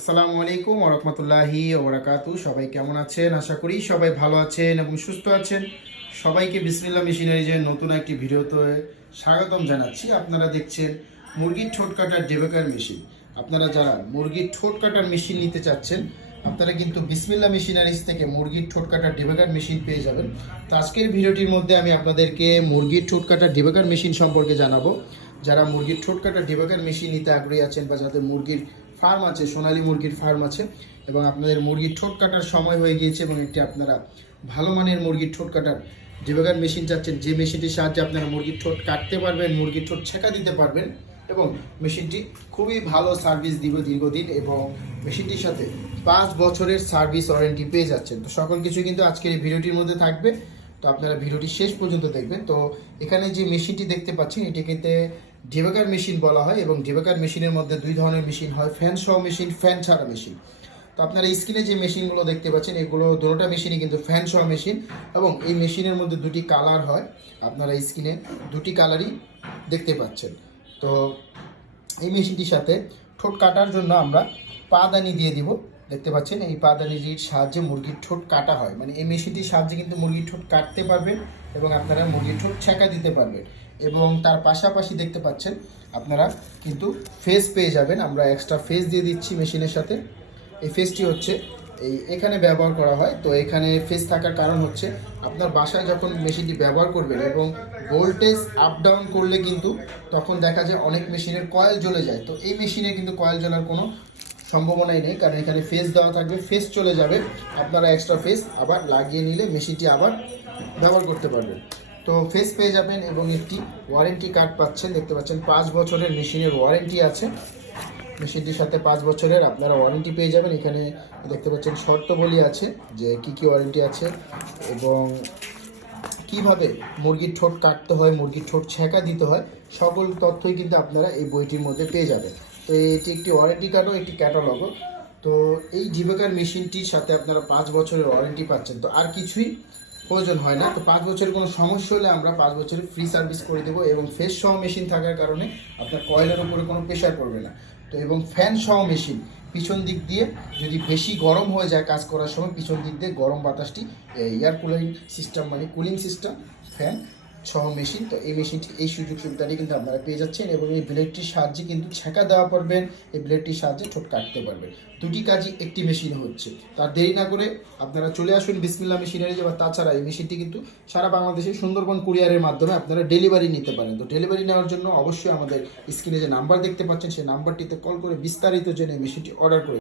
আসসালামু আলাইকুম ওরহমতুল্লাহি ওবরাকাতু সবাই কেমন আছেন? আশা করি সবাই ভালো আছেন এবং সুস্থ আছেন। সবাইকে বিসমিল্লা মেশিনারিজের নতুন একটি ভিডিওতে স্বাগতম জানাচ্ছি। আপনারা দেখছেন মুরগির ঠোঁট কাটার ডেবেকার মেশিন। আপনারা যারা মুরগির ঠোঁট কাটার মেশিন নিতে চাচ্ছেন, আপনারা কিন্তু বিসমিল্লা মেশিনারিজ থেকে মুরগির ঠোঁট কাটার ডেবেকার মেশিন পেয়ে যাবেন। তো আজকের ভিডিওটির মধ্যে আমি আপনাদেরকে মুরগির ঠোঁট কাটার ডেবেকার মেশিন সম্পর্কে জানাব। যারা মুরগির ঠোঁট কাটার ডেবেকার মেশিন নিতে আগ্রহী আছেন বা যাদের মুরগির ফার্ম আছে, সোনালী মুরগির ফার্ম আছে এবং আপনাদের মুরগির ঠোঁট কাটার সময় হয়ে গিয়েছে এবং একটি আপনারা ভালো মানের মুরগির ঠোঁট কাটার ডেবেকার মেশিন চাচ্ছেন। যে মেশিনটির সাহায্যে আপনারা মুরগির ঠোঁট কাটতে পারবেন, মুরগির ঠোঁট ছেঁকা দিতে পারবেন এবং মেশিনটি খুবই ভালো সার্ভিস দিবে দীর্ঘদিন এবং মেশিনটির সাথে পাঁচ বছরের সার্ভিস ওয়ারেন্টি পেয়ে যাচ্ছেন। তো সকল কিছু কিন্তু আজকের এই ভিডিওটির মধ্যে থাকবে। তো আপনারা ভিডিওটি শেষ পর্যন্ত দেখবেন। তো এখানে যে মেশিনটি দেখতে পাচ্ছেন, এটিকে ডেবেকার মেশিন বলা হয় এবং ডেবেকার মেশিনের মধ্যে দুই ধরনের মেশিন হয়, ফ্যান সহ মেশিন, ফ্যান ছাড়া মেশিন। তো আপনারা স্ক্রিনে যে মেশিনগুলো দেখতে পাচ্ছেন, এগুলো দুটোটা মেশিনই কিন্তু ফ্যান সহ মেশিন এবং এই মেশিনের মধ্যে দুটি কালার হয়। আপনারা স্ক্রিনে দুটি কালারই দেখতে পাচ্ছেন। তো এই মেশিনটির সাথে ঠোঁট কাটার জন্য আমরা পাদানি দিয়ে দিব। দেখতে পাচ্ছেন, এই পাদানিটির সাহায্যে মুরগির ঠোঁট কাটা হয়। মানে এই মেশিনটির সাহায্যে কিন্তু মুরগির ঠোঁট কাটতে পারবেন এবং আপনারা মুরগির ঠোঁট ছেঁকা দিতে পারবেন। এবং তার পাশাপাশি দেখতে পাচ্ছেন আপনারা কিন্তু ফেস পেয়ে যাবেন। আমরা এক্সট্রা ফেস দিয়ে দিচ্ছি মেশিনের সাথে। এই ফেসটি হচ্ছে এই এখানে ব্যবহার করা হয়। তো এখানে ফেস থাকার কারণ হচ্ছে আপনার বাসায় যখন মেশিনটি ব্যবহার করবেন এবং ভোল্টেজ আপ ডাউন করলে কিন্তু তখন দেখা যায় অনেক মেশিনের কয়েল জ্বলে যায়। তো এই মেশিনে কিন্তু কয়েল জ্বলার কোনো সম্ভাবনাই নেই। কারণ এখানে ফেস দেওয়া থাকবে ফেস চলে যাবে। আপনারা এক্সট্রা ফেস আবার লাগিয়ে নিলে মেশিনটি আবার ব্যবহার করতে পারবেন। তো ফেস পেয়ে যাবেন এবং একটি ওয়ারেন্টি কার্ড পাচ্ছেন, দেখতে পাচ্ছেন পাঁচ বছরের মেশিনের ওয়ারেন্টি আছে। মেশিনটির সাথে পাঁচ বছরের আপনারা ওয়ারেন্টি পেয়ে যাবেন। এখানে দেখতে পাচ্ছেন শর্তবলী আছে যে কি কি ওয়ারেন্টি আছে এবং কীভাবে মুরগির ঠোঁট কাটতে হয়, মুরগির ঠোঁট ছেঁকা দিতে হয়, সকল তথ্যই কিন্তু আপনারা এই বইটির মধ্যে পেয়ে যাবেন। তো এটি একটি ওয়ারেন্টি কার্ডও একটি ক্যাটালগও তো এই জীবিকার মেশিনটির সাথে আপনারা পাঁচ বছরের ওয়ারেন্টি পাচ্ছেন। তো আর কিছুই প্রয়োজন হয় না। তো পাঁচ বছরের কোনো সমস্যা হলে আমরা পাঁচ বছরের ফ্রি সার্ভিস করে দেবো এবং ফেস সহ মেশিন থাকার কারণে আপনার কয়লার উপরে কোনো প্রেশার পড়বে না। তো এবং ফ্যান সহ মেশিন পিছন দিক দিয়ে যদি বেশি গরম হয়ে যায় কাজ করার সময়, পিছন দিক দিয়ে গরম বাতাসটি এয়ার কুলিং সিস্টেম মানে কুলিং সিস্টেম ফ্যান সহ মেশিন, তো এই মেশিনটি, এই সুযোগ সুবিধাটি কিন্তু আপনারা পেয়ে যাচ্ছেন এবং এই ব্লেডটির সাহায্যে কিন্তু ছেঁকা দেওয়া পারবেন এই ব্লেডটির সাহায্যে ঠোঁট কাটতে পারবেন। দুটি কাজই একটি মেশিন হচ্ছে। তার দেরি না করে আপনারা চলে আসুন বিসমিল্লা মেশিনারি বা তাছাড়া এই মেশিনটি কিন্তু সারা বাংলাদেশে সুন্দরবন কুরিয়ারের মাধ্যমে আপনারা ডেলিভারি নিতে পারেন। তো ডেলিভারি নেওয়ার জন্য অবশ্যই আমাদের স্ক্রিনে যে নাম্বার দেখতে পাচ্ছেন, সেই নাম্বারটিতে কল করে বিস্তারিত জেনে মেশিনটি অর্ডার করে